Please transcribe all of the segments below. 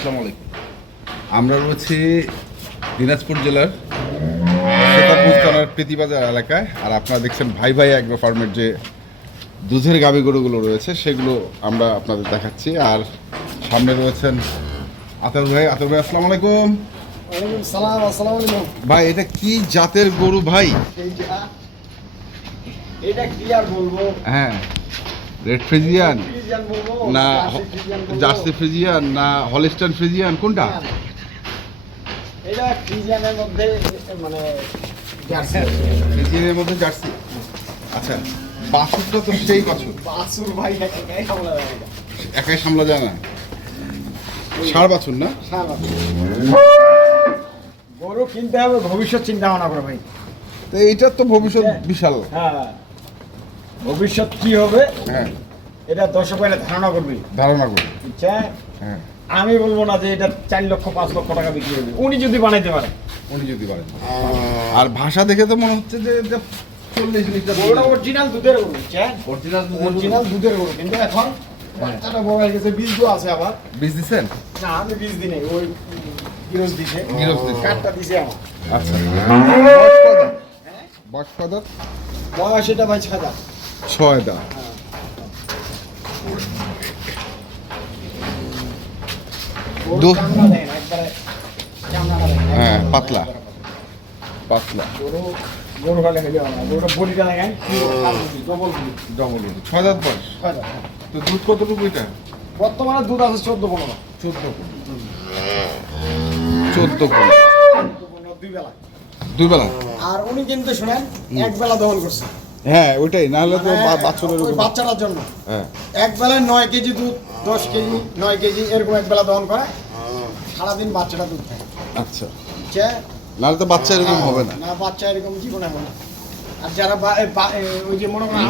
আসসালামু আলাইকুম। আমরা রয়েছি দিনাজপুর জেলার সীতাপুর থানার প্রীতিবাজার এলাকায়। আর আপনারা দেখছেন ভাই ভাই অ্যাগ্রো ফার্মের যে দুধের গাভী গরুগুলো রয়েছে সেগুলো আমরা আপনাদের দেখাচ্ছি। আর সামনে রয়েছেন আতর ভাই। আসসালামু আলাইকুম। ওয়ালাইকুম সালাম। আসসালামু আলাইকুম ভাই, এটা কি জাতের গরু ভাই? এটা কি আর বলবো? হ্যাঁ, রেড ফ্রিজিয়ান ফ্রিজিয়ান বলবো না জার্সি জার্সি ফ্রিজিয়ান না হলিস্টাইন ফ্রিজিয়ান, কোনটা? এটা ফ্রিজিয়ানের মধ্যে মানে জার্সি। ফ্রিজিয়ানের মধ্যে জার্সি। আচ্ছা, বাছুরটা তো সেই বাছুর, বাছুর ভাই একাই সামলা যায় না। একাই সামলা যায় না। ষাঁড় বাছুর না? সারা গরু কিনতে হবে, ভবিষ্যৎ চিন্তা ভাবনা করে ভাই। তো এইটার তো ভবিষ্যৎ বিশাল। হ্যাঁ, ভবিষ্যৎ কি হবে হ্যাঁ, এটা দর্শকেরা ধারণা করবে, ধারণা করি। বুঝছে? হ্যাঁ, আমি বলবো না যে এটা 4 লক্ষ 5 লক্ষ টাকা বিক্রি হবে, উনি যদি বানাইতে পারে। উনি যদি পারেন। আর ভাষা দেখে তো মনে হচ্ছে যে এটা 40 লিটার। গরুটা অরিজিনাল দুধের গরু, বুঝছেন? অরিজিনাল দুধের গরু, কিন্তু এখন বাচ্চাটা বড় হয়ে গেছে, বীজ আছে আবার। বীজ দিচ্ছেন? না, আমি বীজ দিই নাই, ওই গিরস দিছে, গিরস দিছে। কাঠটা দিছে আমার। আচ্ছা, বয়স কত? বয়স এটা ভাই 6 দাঁত। 6 দাঁত। গরুর চামড়া দেখেন, একবারে চামড়াটা দেখেন, হ্যাঁ, একবারে পাতলা। পাতলা গরু হলে হইলে হবে না। গরুটা বডিটা দেখেন, ডবল বডি। ডবল। 6 দাঁত বয়স। 6 দাঁত। তো দুধ কতটুকু এটা? বর্তমানে দুধ আছে 14-15। 14 কোটি। 14-15 দুই বেলা। দুই বেলা? আর উনি কিন্তু শুনেন এক বেলা দহন করছে। হ্যাঁ, ওইটাই, না হলে তো মানে বাছুরের ওই উপর। বাচ্চাটার জন্য হ্যাঁ, এক বেলায় 9 কেজি দুধ, 10 কেজি, 9 কেজি এরকম এক বেলা দহন করে সারাদিন বাচ্চাটা দুধ খায়। আচ্ছা, বুঝছে? নাহলে তো বাচ্চা এরকম হবে না। না, বাচ্চা এরকম জীবনে হবে না। আর যারা ওই যে মনে করেন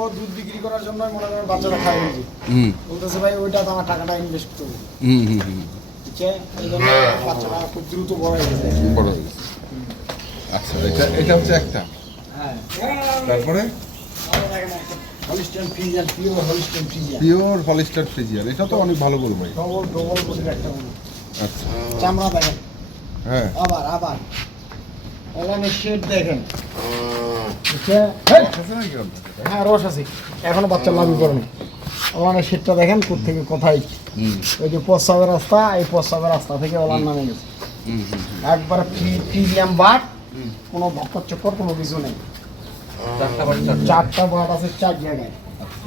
ও দুধ বিক্রি করার জন্য মনে করেন বাচ্চারা খায়, ওই হুম বলতেছে ভাই ওইটা তো আমার টাকাটা ইনভেস্ট করবো। হুম হুম হুম। বুঝছে? এই জন্য বাচ্চাটা খুব দ্রুত বড় হয়ে গেছে। বড় হয়ে গেছে। আচ্ছা, এটা হচ্ছে একটা। হ্যাঁ, তারপরে Holstein Friesian, pure Holstein Friesian, pure Holstein Friesian, এটা তো অনেক ভালো গরু ভাই। ডবল বডির একটা গরু। আচ্ছা, চামড়া দেখেন, হ্যাঁ, আবার ওলানের শেড দেখেন। বুঝছে? আছে নাকি ওর? হ্যাঁ, রস আছে, এখনো বাচ্চা লাভই করেনি। ওলানের শেডটা দেখেন কোথেকে কোথায়। হুম ওই যে প্রস্রাবের রাস্তা, এই প্রস্রাবের রাস্তা থেকে ওলান নামে গেছে। হুম হুম। একবার প্রিমিয়াম বাট, কোনো ভক্কর চক্কর কোনো কিছু নেই। 4টা বাট আছে 4 জায়গায়।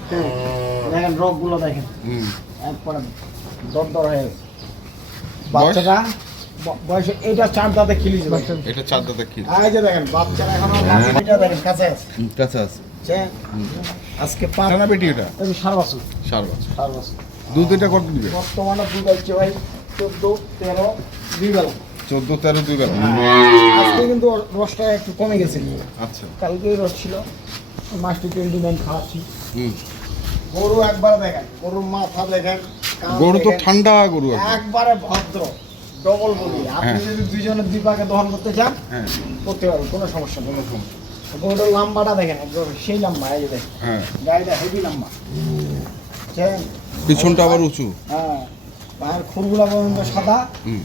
হ্যাঁ, দেখেন রোগগুলো দেখেন, হুম। একবারে দরদর হয়ে গেছে। বাচ্চাটা বয়স এটা 4 দাঁতে খিলিছে বাচ্চা। এটা 4 দাঁতের ক্ষীর। এই যে দেখেন বাচ্চা এখনো এটা দেখেন কাছে আছে। কাছে আছে। বুঝছে? আজকে 5 টানা বেটি এটা? এই 7 বছর। 4 বছর। 7 বছর। দুধ এটা কত দিবে? বর্তমানে দুধ হচ্ছে ভাই 14-13 দুই বেলা। 14-13 দুই বেলা। আজকে কিন্তু রসটা একটু কমে গেছে। আচ্ছা। কালকে রস ছিল, মাছটি 29 খাওয়াচ্ছি। হুম। গরু একবার দেখেন, গরুর মাথা দেখেন, কান গরু তো দেখেন, ঠান্ডা গরু একদম। একবারে ভদ্র, ডবল বডি। আপনি হ্যাঁ। যদি দুইজনের দুই পাকে দহন করতে চান হ্যাঁ করতে পারবেন, কোনো সমস্যা নেই। গরুটার লম্বাটা দেখেন, একদম সেই লম্বা, এই যে দেখেন হ্যাঁ। গাড়িটা হেভি লম্বা। বুঝছেন? পিছনটা আবার উঁচু। হ্যাঁ, পায়ের খুরগুলা পর্যন্ত সাদা। হুম।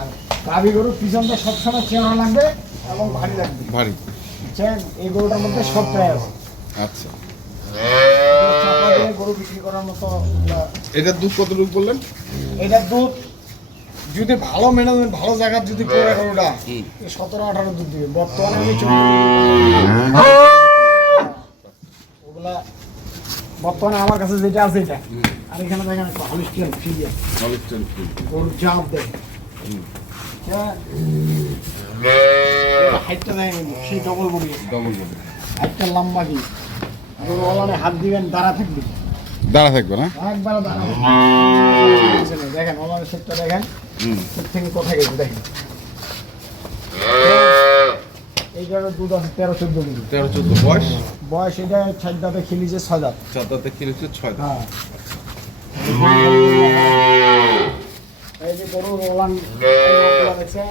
আর গাভী গরুর পিছনটা সবসময় চেনা লাগবে এবং ভারী লাগবে। ভারী। বুঝছেন? এই গরুটার মধ্যে সবটাই আছে। আচ্ছা, চাপা দিয়ে গরু বিক্রি করার মতো। এটার দুধ কতটুকু বললেন? এটা দুধ যদি ভালো ম্যানেজমেন্ট, ভালো জায়গার যদি করে গরুটা 17-18 দুধ দিবে। বর্তমানে আমি ওগুলা বর্তমানে আমার কাছে যেটা আছে এটা। আর এখানে দেখেন একটা হলিস্টিয়ান ফ্রিজিয়ান হলিস্টাইন ফ্রিজিয়ান। গরুর জাপ দেখেন। হাইটটা দেখেন, সেই ডবল বডি, ডবল বডি। একটা লম্বা কি গরু ওলানে হাত দিবেন, দাঁড়া থাকবে, দাঁড়া থাকবে না? একবার দাঁড়া। দেখেন ওলানের সেটটা দেখেন, হুম। থেকে কোথায় গেছে দেখেন। এই জায়গায় দুধ আছে 13-14 কেজি। 13-14 বয়স। বয়স এটা 4 দাঁতে খিলিছে 6 দাঁত। 4 দাঁতের ক্ষীর হচ্ছে 6 দাঁত। হ্যাঁ, এই যে গরুর ওলান দেখছেন,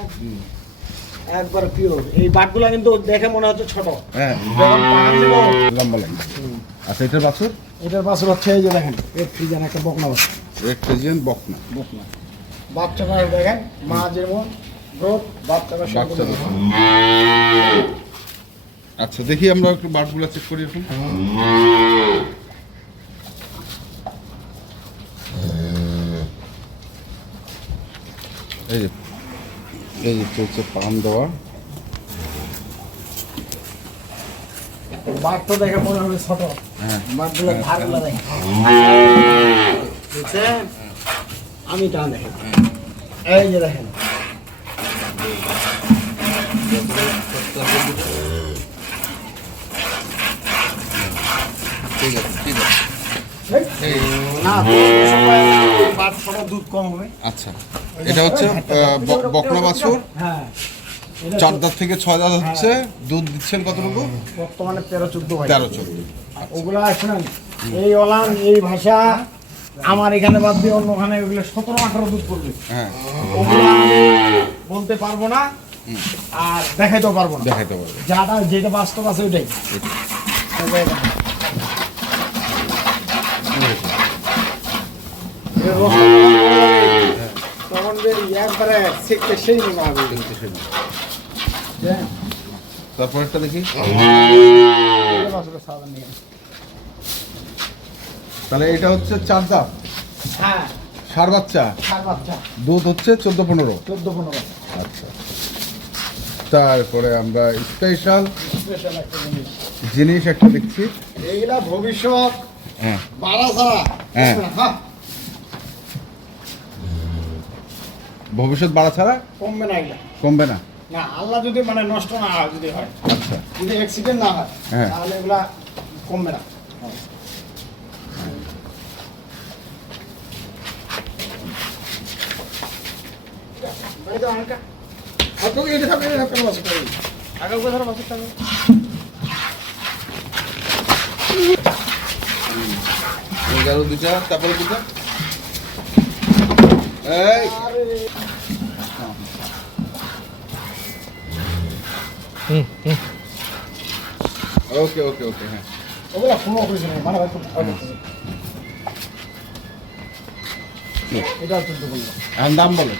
একবার পিওর। এই বাটগুলা কিন্তু দেখে মনে হচ্ছে ছোট, হ্যাঁ, যখন পান দিব লম্বা লাগে। আচ্ছা, এটার বাছুর? এটার পাশে হচ্ছে এই যে দেখেন, এই ফ্রিজান একটা বকনা বাচ্চা। রেড ফ্রিজিয়ান বকনা। বকনা বাচ্চাটা দেখেন, মা যেমন গ্রোথ, বাচ্চাটা বাচ্চা সেরকম। দেখুন। আচ্ছা দেখি আমরা একটু বার্ডগুলো চেক করি এখন। এই যে চলছে পান দেওয়া। বাঘ তো দেখে মনে হবে ছোট, হ্যাঁ বাঘগুলো ধারগুলো দেখেন, বুঝছেন? আমি টান দেখেন, এই যে দেখেন, ঠিক আছে ঠিক আছে। না বাঘ ছোট, দুধ কম হবে। আচ্ছা এটা হচ্ছে বকনা বাছুর, হ্যাঁ, এটা 4 দাঁত থেকে 6 দাঁত হচ্ছে। দুধ দিচ্ছেন কতটুকু? বর্তমানে 13-14 হয়। 13-14। ওগুলা শুনেন, এই অলান এই ভাষা আমার এখানে বাদ দিয়ে অন্য ওখানে ওগুলো 17-18 দুধ করবে। হ্যাঁ ওগুলো আমি বলতে পারবো না আর দেখাইতেও পারবো না। দেখাইতে পারবে। যেটা বাস্তব আছে ওইটাই। তখন একবারে সেই মনে হবে। তারপরটা দেখি। তাহলে এটা হচ্ছে 4 দাঁত, হ্যাঁ, ষাঁড় বাচ্চা, ষাট বাচ্চা, দুধ হচ্ছে 14-15। 14-15। আচ্ছা তারপরে আমরা স্পেশাল স্পেশাল একটা জিনিস। জিনিস একটা দেখছি। এইগুলা ভবিষ্যৎ হ্যাঁ বাড়া ছাড়া হ্যাঁ। হ্যাঁ ভবিষ্যৎ বাড়া ছাড়া কমবে না এগুলা। কমবে না। না, আল্লাহ যদি মানে নষ্ট না হয়, যদি হয়, আচ্ছা যদি অ্যাক্সিডেন্ট না হয়, হ্যাঁ। তাহলে এগুলা কমবে না। এগারো দুটা, তারপরে দুটা। এই ওকে ওকে ওকে হ্যাঁ। ওগুলা কোনো কিছু নেই, মানে ভাই খুব ভয় করতেছে। এটা হচ্ছে দুগুলো। আর দাম বলো।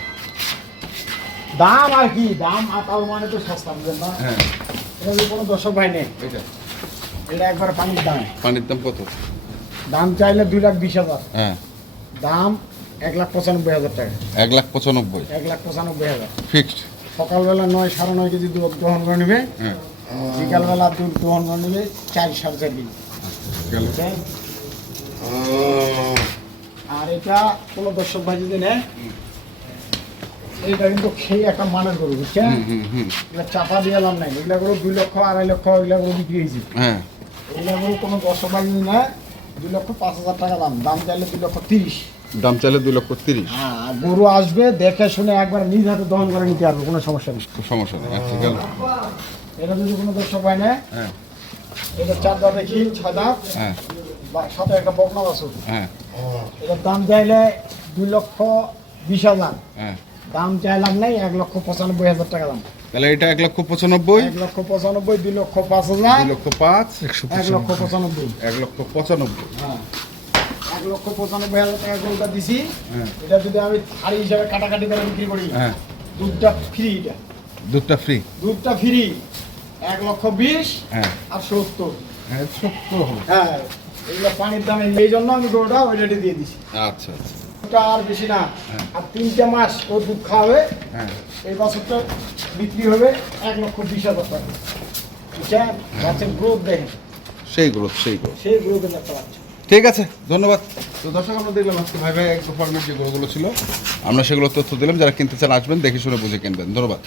দাম আর কি, দাম আর তার মানে তো সস্তা, বুঝলেন না? হ্যাঁ এটা যদি কোনো দর্শক ভাই নেই, এটা এটা একবার পানির দাম। পানির দাম কত? দাম চাইলে 2,20,000, হ্যাঁ দাম 1,95,000 টাকা। 1,95,000 1,95,000 ফিক্সড। সকালবেলা 9-9.5 কেজি দুধ গ্রহণ করে নেবে, হ্যাঁ বিকালবেলা দুধ গ্রহণ করে নেবে 4-4.5 কেজি। গেল। বুঝছেন? আর এটা কোনো দর্শক ভাই যদি নেয়, এটা কিন্তু খেয়ে একটা মানের গরু, বুঝছেন? এটা চাপা দিয়ে লাভ নাই। এগুলা গরু 2 লক্ষ 2.5 লক্ষ এগুলা গরু বিক্রি হয়েছে। হ্যাঁ এগুলা গরু কোনো দর্শক ভাই যদি নেয়, 2,05,000 টাকা দাম, দাম চাইলে 2,30,000। দাম চাইলে 2,30,000। হ্যাঁ, আর গরু আসবে দেখে শুনে একবার নিজ হাতে দহন করে নিতে পারবে, কোনো সমস্যা নেই। সমস্যা নেই। আচ্ছা গেল। এটা যদি কোনো দর্শক ভাই নেয়, হ্যাঁ এটা 4 দাঁত দেখি, 6 দাঁত, হ্যাঁ সাথে একটা বকনা বাছুর। হ্যাঁ এটার দাম চাইলে 2,20,000, হ্যাঁ। দাম চাইলাম নাই 1,95,000 টাকা দাম। তাহলে এটা 1,95,000, 1,95,000, 2,05,000, 2,05,000, 1,95,000। 1,95,000। হ্যাঁ, 1,95,000 টাকা গরুটা দিছি। হ্যাঁ এটা যদি আমি থারি হিসাবে কাটাকাটি করে বিক্রি করি, হ্যাঁ দুধটা ফ্রি, এটা দুধটা ফ্রি। দুধটা ফ্রি, 1,20,000 হ্যাঁ আর 70। হ্যাঁ 70 হবে। হ্যাঁ, এগুলো পানির দামে, এই জন্য আমি গরুটা ওই রেটে দিয়ে দিছি। আচ্ছা আচ্ছা ওটা আর বেশি না, হ্যাঁ। আর 3টা মাস ও দুধ খাওয়াবে। হ্যাঁ এই বছরটা বিক্রি হবে 1,20,000 টাকা। বুঝছেন? গাছের গ্রোথ দেখেন, সেই গ্রোথ সেই গ্রোথ। সেই গ্রোথের একটা বাচ্চা। ঠিক আছে ধন্যবাদ। তো দর্শক আমরা দেখলাম আজকে ভাই ভাই এক ফার্মের যে গরুগুলো ছিল, আমরা সেগুলো তথ্য দিলাম। যারা কিনতে চান আসবেন, দেখে শুনে বুঝে কিনবেন। ধন্যবাদ।